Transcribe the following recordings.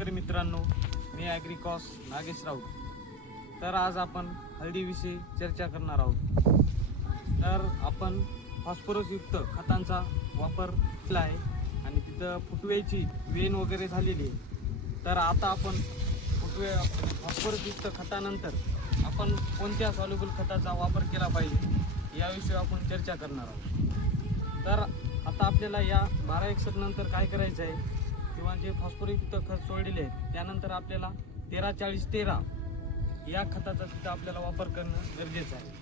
शेतकरी मित्रांनो मी ॲग्रिकॉस नागेश राऊत. तर आज आपण हळदीविषयी चर्चा करणार आहोत. तर आपण फॉस्फरसयुक्त खतांचा वापर केला आहे आणि तिथं फुटव्याची वेन वगैरे झालेली आहे. तर आता आपण फुटवे फॉस्फरसयुक्त खतानंतर आपण कोणत्या सॉल्युबल खताचा वापर केला पाहिजे याविषयी आपण चर्चा करणार आहोत. तर आता आपल्याला या बारा एकसठ नंतर काय करायचं आहे किंवा जे फॉस्फोरयुक्त खत सोडलेले आहेत त्यानंतर आपल्याला तेरा चाळीस तेरा या खताचा सुद्धा आपल्याला वापर करणं गरजेचं आहे.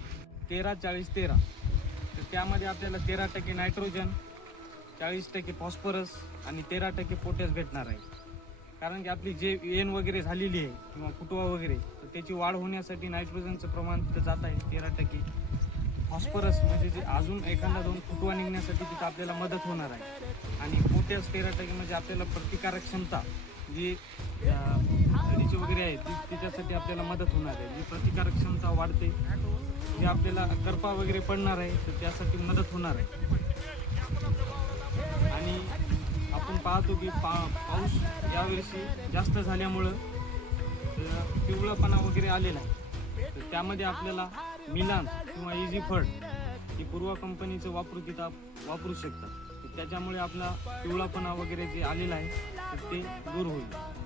तेरा चाळीस तेरा. तर त्यामध्ये आपल्याला तेरा टक्के नायट्रोजन चाळीस टक्के फॉस्फरस आणि तेरा टक्के पोटॅश भेटणार आहे. कारण की आपली जे एन वगैरे झालेली आहे किंवा फुटवा वगैरे तर त्याची वाढ होण्यासाठी नायट्रोजनचं प्रमाण तिथं जात आहे तेरा टक्के. फॉस्फरस म्हणजे जे अजून एखादा दोन फुटवा निघण्यासाठी तिथं आपल्याला मदत होणार आहे. आणि पोटॅश तेरा म्हणजे आपल्याला प्रतिकारक क्षमता जी हळदीची वगैरे आहे ती त्याच्यासाठी आपल्याला मदत होणार आहे. जी प्रतिकारक क्षमता वाढते जे आपल्याला करपा वगैरे पडणार आहे तर त्यासाठी मदत होणार आहे. आणि आपण पाहतो की पा पाऊस यावर्षी जास्त झाल्यामुळं पिवळंपणा पिवळापणा वगैरे आलेला आहे. तर त्यामध्ये आपल्याला मिलान किंवा इझी फड ही पूर्वा कंपनीचं वापरू तिथं वापरू शकतात त्याच्यामुळे आपला पिवळापणा वगैरे जे आलेला आहे ते दूर होईल.